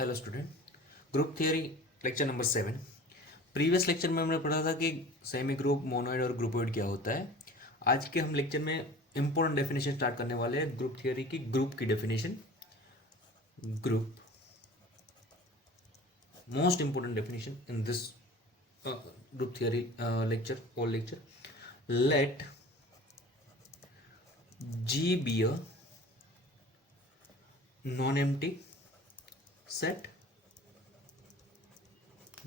Hello student. Group theory lecture number 7। Previous lecture में हमने पढ़ा था कि सेमी ग्रुप, मोनोइड और ग्रुपोइड क्या होता है। आज के हम लेक्चर में इंपॉर्टेंट डेफिनेशन स्टार्ट करने वाले हैं ग्रुप थियरी की। ग्रुप की definition, group most important definition in this group theory lecture और lecture. Let G be a non-empty set,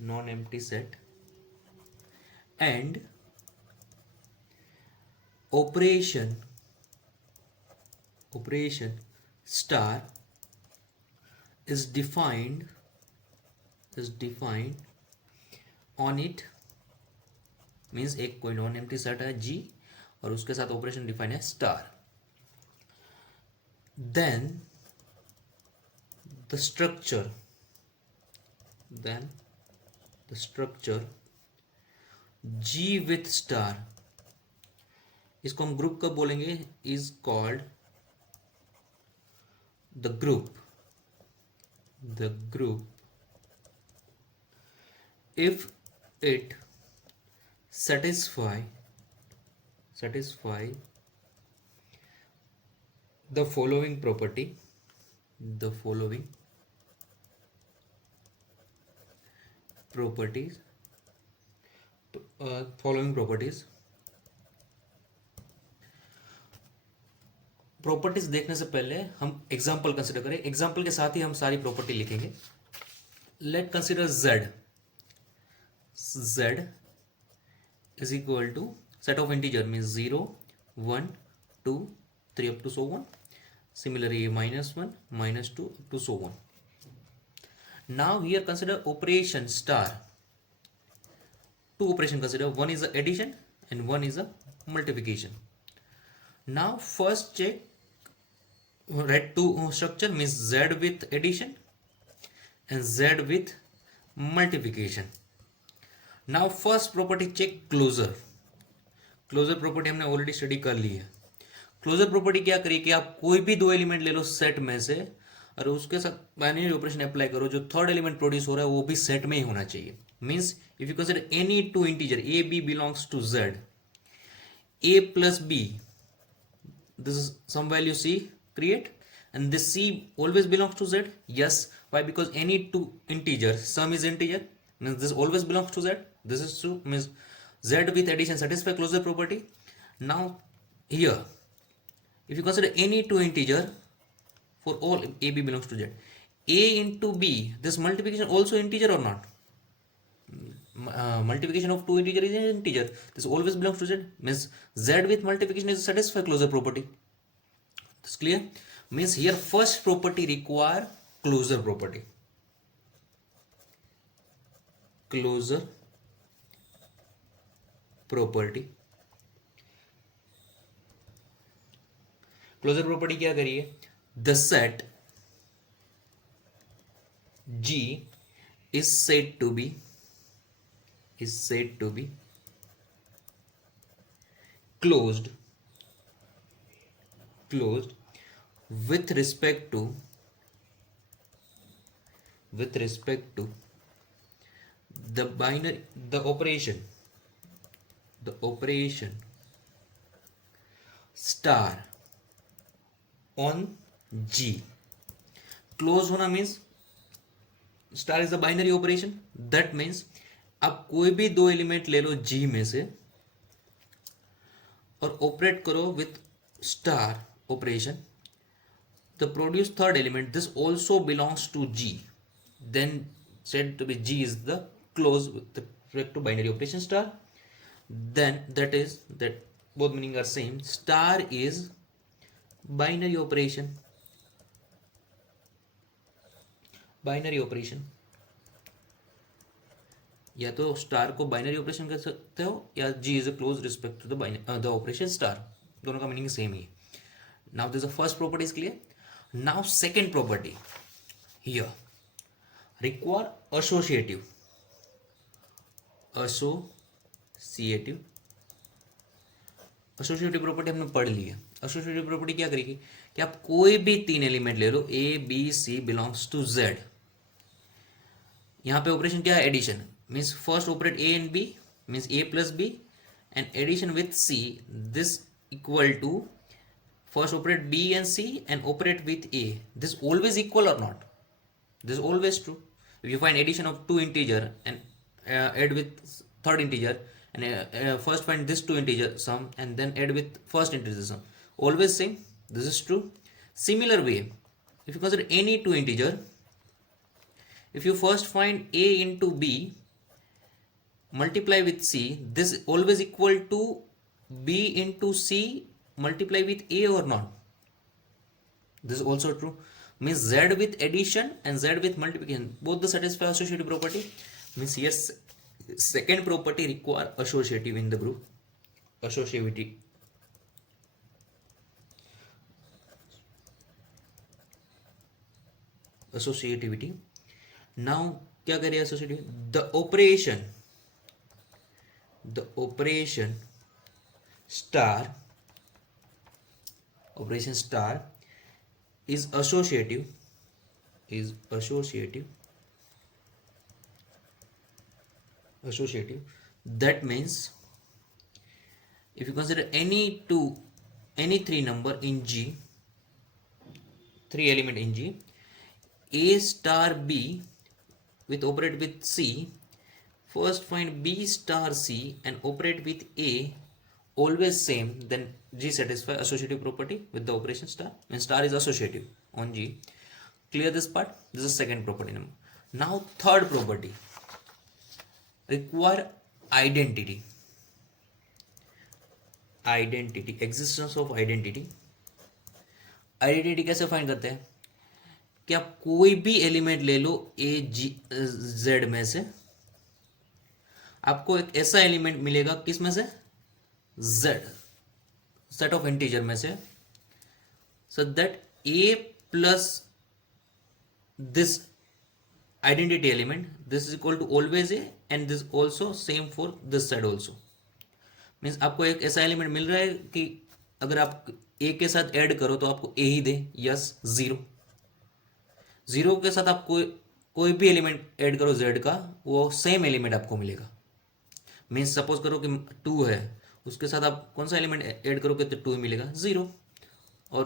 non-empty set, and operation star is defined on it, means एक कोई non empty set है G और उसके साथ operation define है star. Then the structure G with star, इसको हम ग्रुप कब बोलेंगे, is called the group if it satisfy the following properties properties देखने से पहले हम एग्जाम्पल कंसिडर करें। एग्जाम्पल के साथ ही हम सारी प्रॉपर्टी लिखेंगे। Late consider z is equal to set of integer means 0 1 2 3 up to so on. Similarly -1 -2 up to so on. Now here consider operation star. Two operation consider, one is a addition and one is a multiplication. Now first check, write two structure means z with addition and z with multiplication. Now first property check closure property हमने already study कर ली है। Closure property क्या करिए कि आप कोई भी दो एलिमेंट ले लो सेट में से और उसके साथ बाइनरी ऑपरेशन अप्लाई करो, जो थर्ड एलिमेंट प्रोड्यूस हो रहा है वो भी सेट में ही होना चाहिए। Means if you consider any two integer a b belongs to z, a plus b, this is some value c create and this c always belongs to z. Yes, why? Because any two integer, sum is integer, means this always belongs to z. This is true, means z with addition satisfy closure property. Now here if you consider any two integer, for all a b belongs to z, a into b, this multiplication also integer or not? Multiplication of two integer is an integer, this always belongs to z, means z with multiplication is satisfy closure property. This clear? Means here first property require closure property. Closure property क्या करिए, the set G is said to be closed with respect to the operation star on G. Close होना means star is a binary operation, that means आप कोई भी दो element ले लो G में से और ऑपरेट करो with star operation, the produced third element, this also belongs to G, then said to be G is the close with respect to binary operation star. Then that is that both meaning are same. Star is binary operation या तो star को binary operation कर सकते हो या G is a close respect to the operation star, दोनों का meaning same he. Now this is the first property is clear. Now second property here require associative property हमने पढ़ ली है। एसोसिएटिव प्रॉपर्टी क्या करेगी कि आप कोई भी तीन एलिमेंट ले लो, a b c belongs to z, यहाँ पे ऑपरेशन क्या है, addition, means first operate a and b, means a plus b and addition with c, this equal to first operate b and c and operate with a. This always equal or not? This is always true. If you find addition of two integer and add with third integer and first find this two integer sum and then add with first integer sum, always same. This is true. Similar way, if you consider any two integer, if you first find a into b multiply with c, this is always equal to b into c multiply with a or not? This is also true. Means z with addition and z with multiplication both the satisfy associative property. Means yes, second property require associative in the group, associativity. Associativity. Now क्या करें associative? The operation star is associative, that means if you consider any three number in G, three element in G, a star b with operate with C, first find b star C and operate with A, always same, then G satisfy associative property with the operation star, and star is associative on G. Clear this part? This is second property number. Now third property require identity, existence of identity. Identity कैसे find करते हैं कि आप कोई भी element ले लो ए जी Z में से, आपको एक ऐसा एलिमेंट मिलेगा किस में से, z, सेट ऑफ इंटीजर में से, so that a plus this identity element, this is equal to always a and this also same for this side also. Means आपको एक ऐसा एलिमेंट मिल रहा है कि अगर आप a के साथ ऐड करो तो आपको a he they, yes, zero के साथ आप कोई भी एलिमेंट ऐड करो z का, वो सेम एलिमेंट आपको मिलेगा. मीन्स सपोज करो कि 2 है, उसके साथ आप कौन सा एलिमेंट ऐड करोगे तो 2 ही मिलेगा, 0. और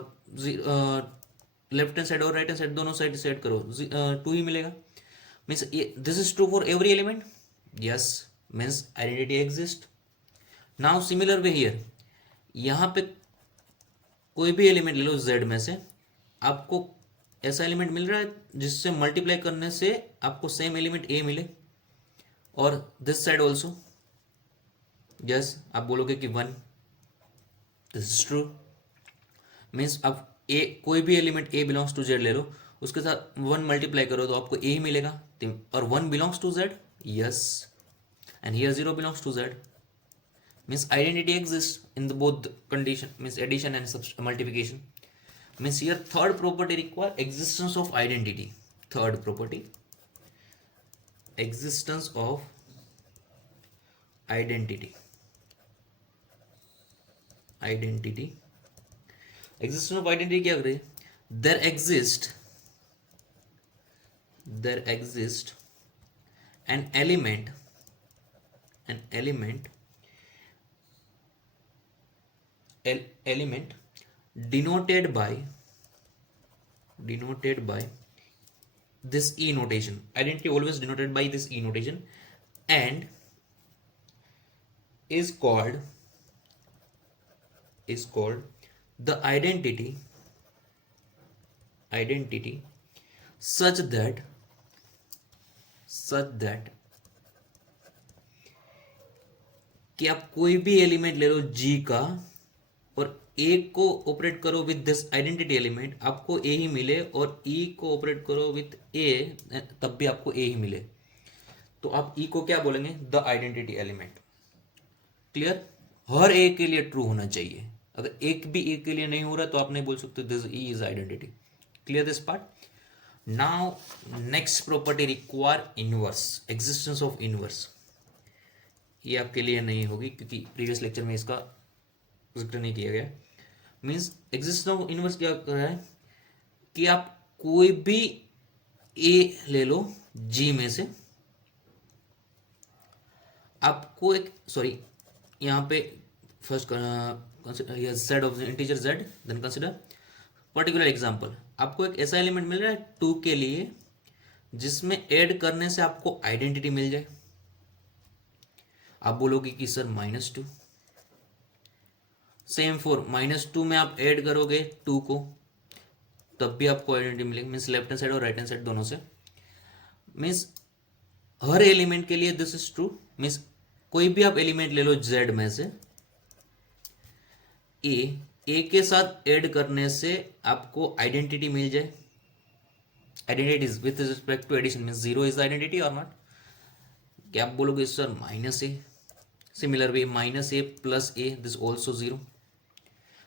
लेफ्ट हैंड साइड और राइट हैंड साइड दोनों साइड से ऐड करो, 2 ही मिलेगा. Means this is true for every element, yes, means identity exist. Now similar way here, यहाँ पे कोई भी एलिमेंट ले लो z में से, आपको ऐसा एलिमेंट मिल रहा है जिससे मल्टीप्लाई करने से आपको सेम एलिमेंट a मिले, और दिस साइड ऑल्सो, यस, आप बोलोगे कि 1, दिस इज ट्रू. मीन्स आप a कोई भी element a belongs to z ले लो, उसके साथ 1 मल्टीप्लाई करो तो आपको a ही मिलेगा, और 1 belongs to z, yes, and here 0 belongs to z. Means identity exists in the both condition, means addition and multiplication. Means here third property require existence of identity. Third property, existence of identity. Existence of identity क्या करे? There exist an element denoted by this e notation. Identity always denoted by this e notation and is called the identity such that कि आप कोई भी element ले लो G का और A को ऑपरेट करो विद दिस आइडेंटिटी एलिमेंट, आपको A ही मिले, और E को ऑपरेट करो विद A तब भी आपको A ही मिले, तो आप E को क्या बोलेंगे? The identity element. Clear? Her A के लिए ट्रू होना चाहिए. अगर एक भी A के लिए नहीं हो रहा तो आप नहीं बोल सकते this E is identity. Clear this part? Now next property require inverse, existence of inverse. ये आपके लिए नहीं होगी क्योंकि प्रीवियस लेक्चर में इसका जिक्र नहीं किया गया. मीन्स एग्जिस्टेंस ऑफ इनवर्स क्या कर रहा है कि आप कोई भी ए ले लो G में से, आपको एक सॉरी यहाँ पे first set of integer z, then consider particular example. आपको एक ऐसा एलिमेंट मिल रहा है 2 के लिए जिसमें ऐड करने से आपको आइडेंटिटी मिल जाए। आप बोलोगे कि सर -2, सेम फॉर -2 में आप ऐड करोगे 2 को तब भी आपको आइडेंटिटी मिलेगी, मीन्स लेफ्ट हैंड साइड और राइट हैंड साइड दोनों से। मीन्स हर एलिमेंट के लिए दिस इज ट्रू। मीन्स कोई भी आप एलिमेंट ले लो z में से, ए के साथ ऐड करने से आपको आइडेंटिटी मिल जाए। Identity with respect to addition means 0 is identity और नॉट। क्या आप बोलोगे sir -a, similar way -a plus a this also 0।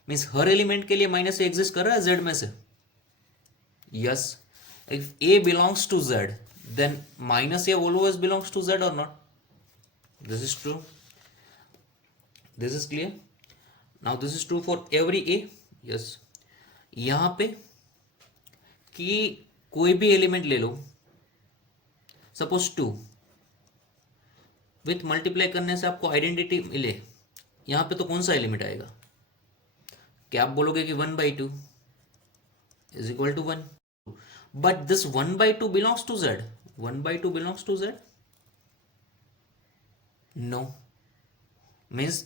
Means हर एलिमेंट के लिए -a एग्जिस्ट कर रहा है z में से। Yes, if a belongs to z then -a always belongs to z or not? This is true. This is clear. Now this is true for every a. Yes. यहां पे कि कोई भी एलिमेंट ले लो, सपोज 2 विथ मल्टीप्लाई करने से आपको identity मिले, यहां पे तो कौन सा एलिमेंट आएगा? क्या आप बोलोगे कि 1/2 is equal to 1, but this 1/2 belongs to z, 1/2 belongs to z? No. Means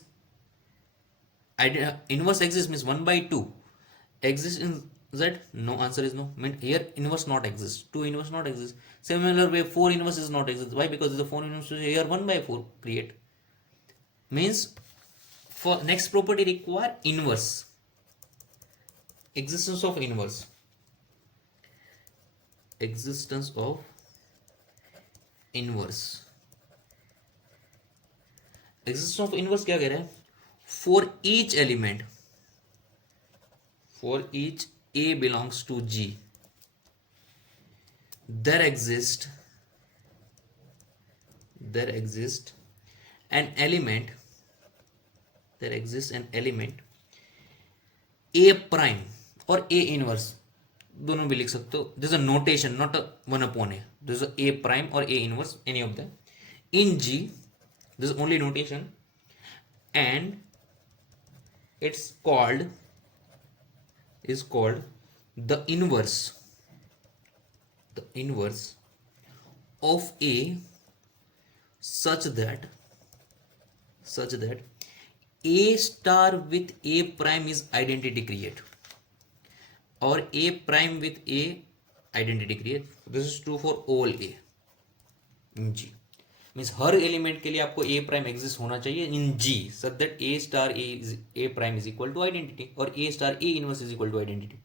inverse exists, means 1/2 exists in z? No, answer is no. Mean here inverse not exist, 2 inverse not exist. Similar way 4 inverse is not exist. Why? Because the 4 inverse here 1/4 create. Means for next property require inverse, existence of inverse, existence of inverse, existence of inverse क्या कह रहे हैं? For each element, for each a belongs to g, there exists an element, there exists an element a prime और a inverse, दोनों भी लिख सकते हो। This a notation, not 1/a, this a a prime or a inverse, any of them in g, this is only notation, and it's called the inverse of a such that a star with a prime is identity create, or a prime with a identity create. This is true for all a in g. Means हर element के लिए आपको a prime exist होना चाहिए in G, such that a star a prime is equal to identity और a star a inverse is equal to identity.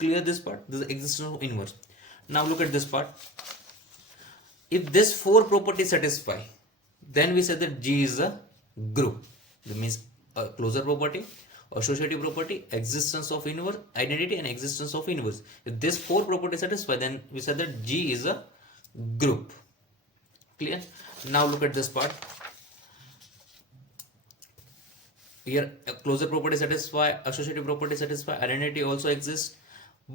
Clear this part? This existence of inverse. Now look at this part. If this 4 property satisfy, then we say that G is a group. That means a closure property, associative property, existence of inverse, identity, and existence of inverse. If this 4 property satisfy, then we say that G is a group. Clear? Now look at this part. Here a closure property satisfy, associative property satisfy, identity also exists,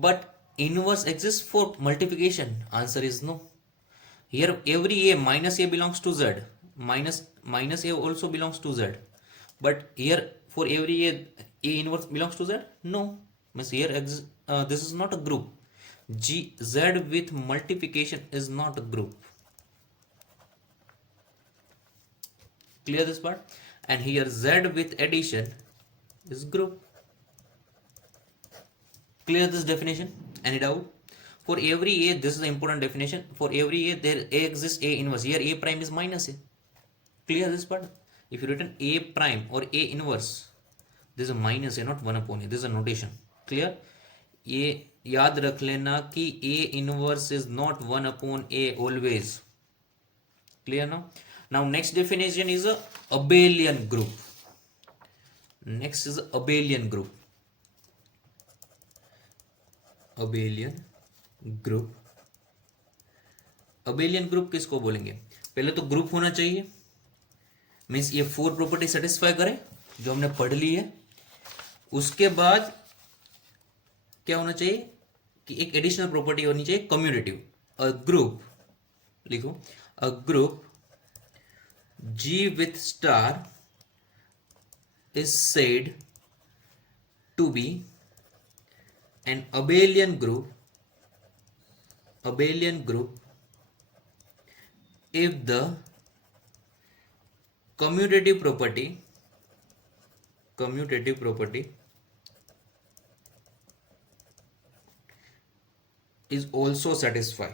but inverse exists for multiplication. Answer is no. Here every a minus a belongs to z, minus a also belongs to z, but here for every a inverse belongs to z? No. Means here this is not a group. Z with multiplication is not a group. Clear this part? And here z with addition is group. Clear this definition? Any doubt? For every a, this is the important definition. For every a, there exists a inverse. Here a prime is minus a. Clear this part? If you written a prime or a inverse, this is a minus a, not 1/a. This is a notation. Clear? ये याद रख लेना कि a inverse is not 1/a always. Clear now? Now next definition is a abelian group. Next is a abelian group. Abelian group. Abelian group किसको बोलेंगे? पहले तो group होना चाहिए, मीन्स ये 4 प्रॉपर्टी सेटिस्फाई करे जो हमने पढ़ ली है। उसके बाद क्या होना चाहिए कि एक एडिशनल प्रॉपर्टी होनी चाहिए कम्यूटेटिव। अ ग्रुप लिखो, a group G with star is said to be an abelian group if the commutative property is also satisfy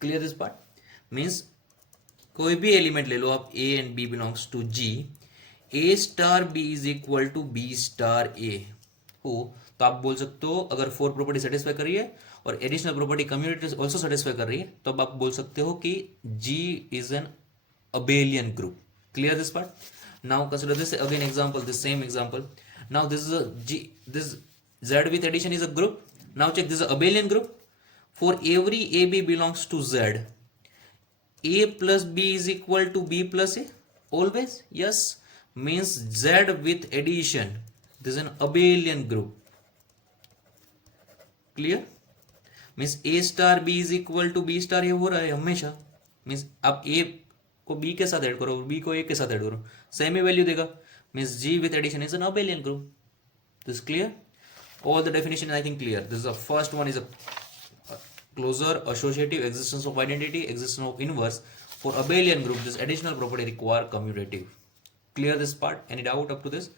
clear this part means कोई भी एलिमेंट ले लो आप a and b belongs to g a star b is equal to b star a हो तो आप बोल सकते हो अगर फोर प्रॉपर्टी सेटिस्फाई कर रही है और additional property community also satisfy कर रही है तो अब आप बोल सकते हो कि g is an abelian group. Clear this part? Now consider this again example, this same example. Now this is a g, this z with addition is a group. Now check, this is a abelian group. For every ab belongs to z, a plus b is equal to b plus a always. Yes, means z with addition, this is an abelian group. Clear? means a star b is equal to b star ये हो रहा है हमेशा. means आप a को b के साथ add करो b को a के साथ ऐड करो सेम ही वैल्यू देगा. means g with addition is an abelian group. This clear? All the definition I think clear. This is the first one is a closure, associative, existence of identity, existence of inverse. For abelian group this additional property require commutative. Clear this part? Any doubt up to this?